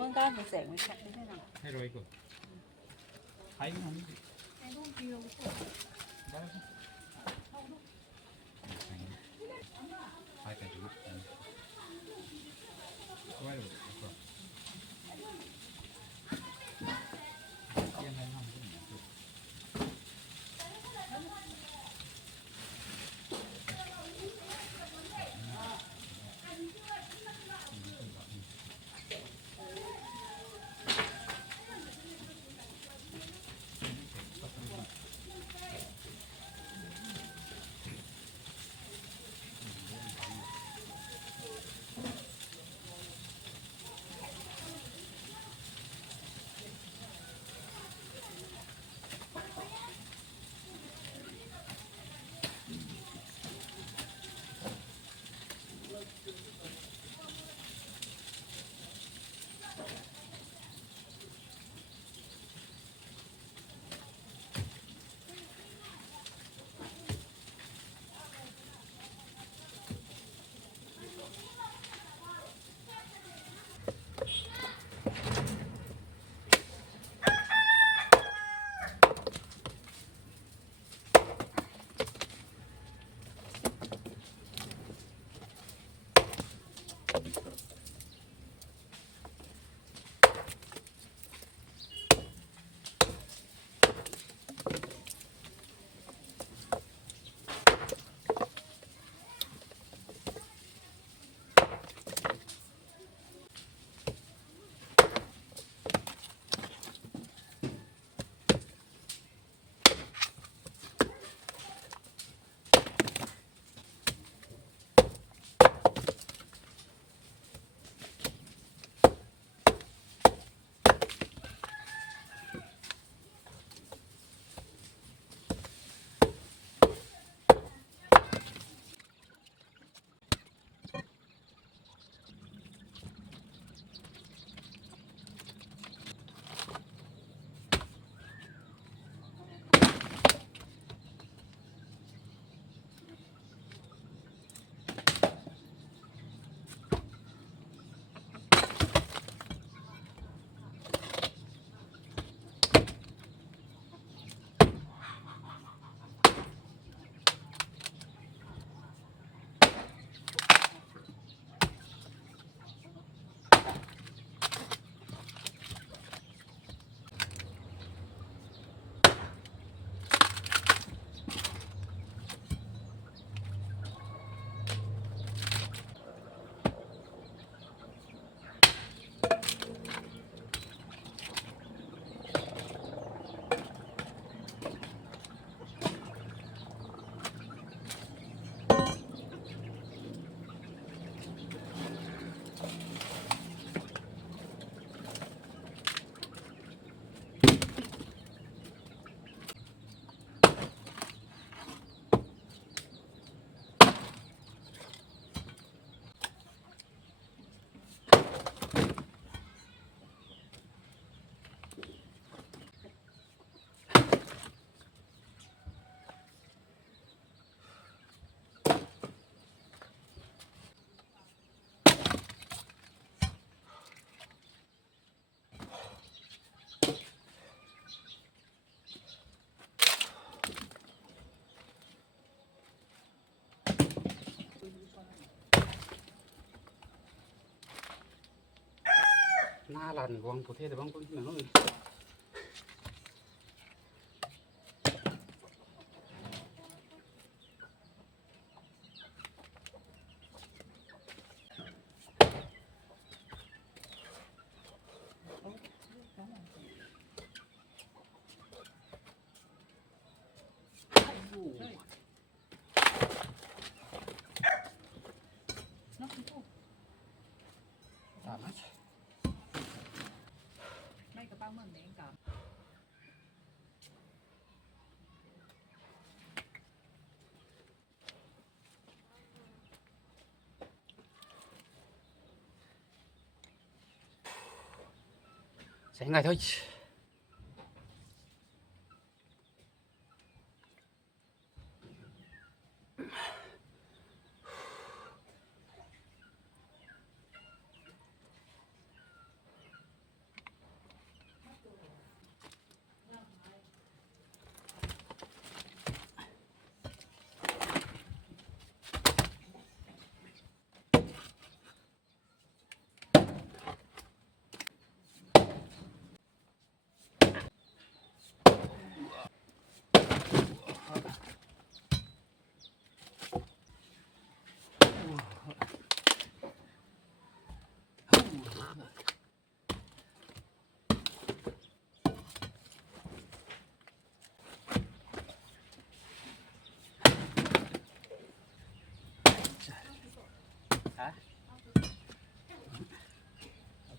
con cái mình sẽ mình chặt như thế nào Hay rồi cơ. Thấy không? cái luôn kêu Đó. Hai cái chút. Quay rồi. Tiên hay không? Na lần vòng của thế thì băng cũng nó mấy cái bao mình để cầm sẽ ngày thôi.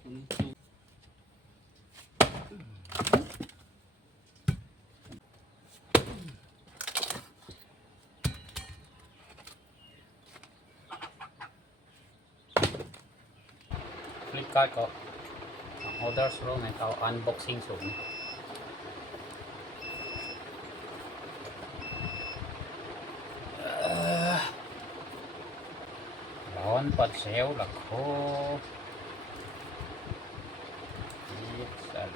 Flipkart có order số này tao unboxing số này.ร้อนปัดเซลล์ละโคยิบสัน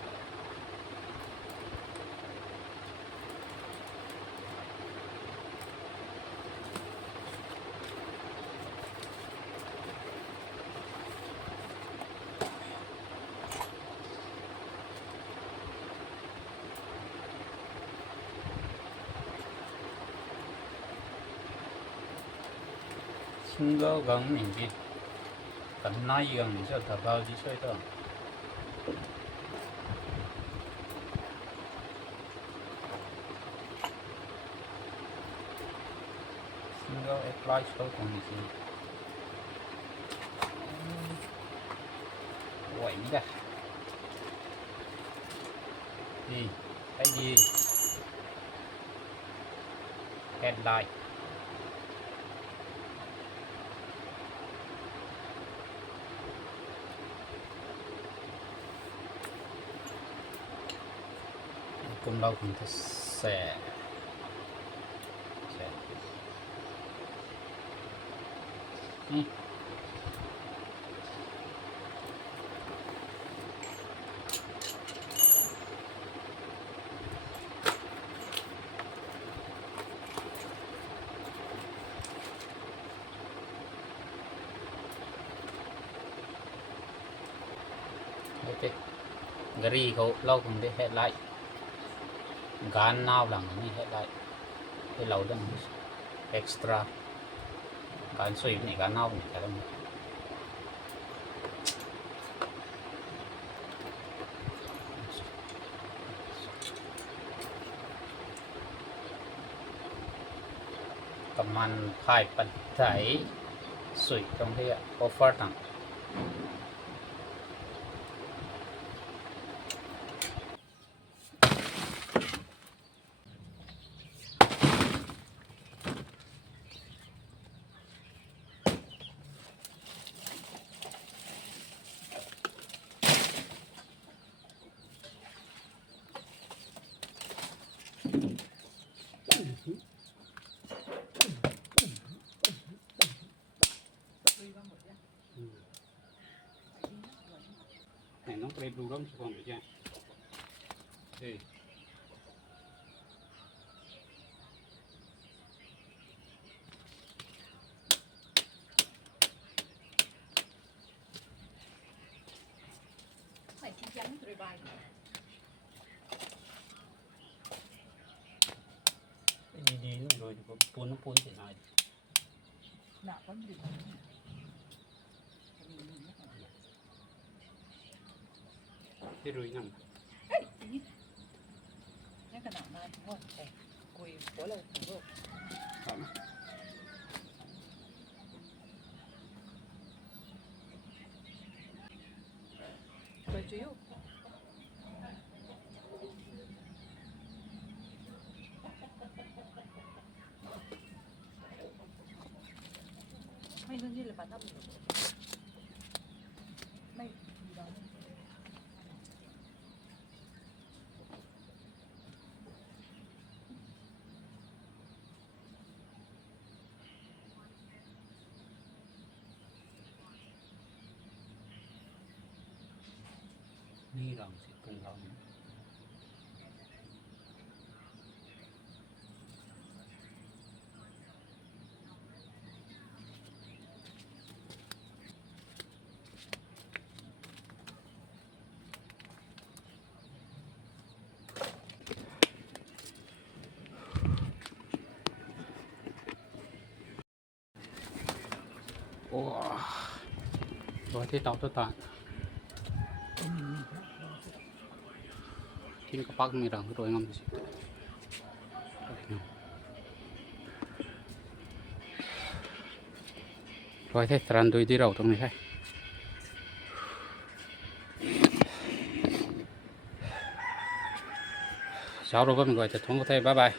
single gang mình đi tận nay gang mình sẽ thở vào đi chơi đó single apply số của mình gì quậy ra đi cái gì headlight cùng lâu cũng sẽ ok gariเขาเราคงได้ headlight การน่าวหลังนี่ให้ได้ให้เราต้อง extra การสวยนี่การน่าวนี่แต่ต้องกับมันพายปัดไถสวยตรงที่ offer ต่างน้องเกรดดูร่มสกองหรือยังเฮ้ยใส่ชิ้นยันระบายดีๆนู่นเลยปูนเสียหน่อย หนาก็อยู่ที่รุยนั่ง นี่ขนาดนั้นถึงว่าแต่กุยหัวเราถึงโลก ครับ ไปจิ้วไม่เรื่องนี้เลยป่ะท่านไม่ดีแล้วนี่ลองสิปรุงลองโอ้ตัวที่เตาตัวตาทิ้งกระปักมีรังตัวงามสิรอยเทสรันโดยที่เราตรงนี้ใช่ 6 mình gọi thật không có thể bye bye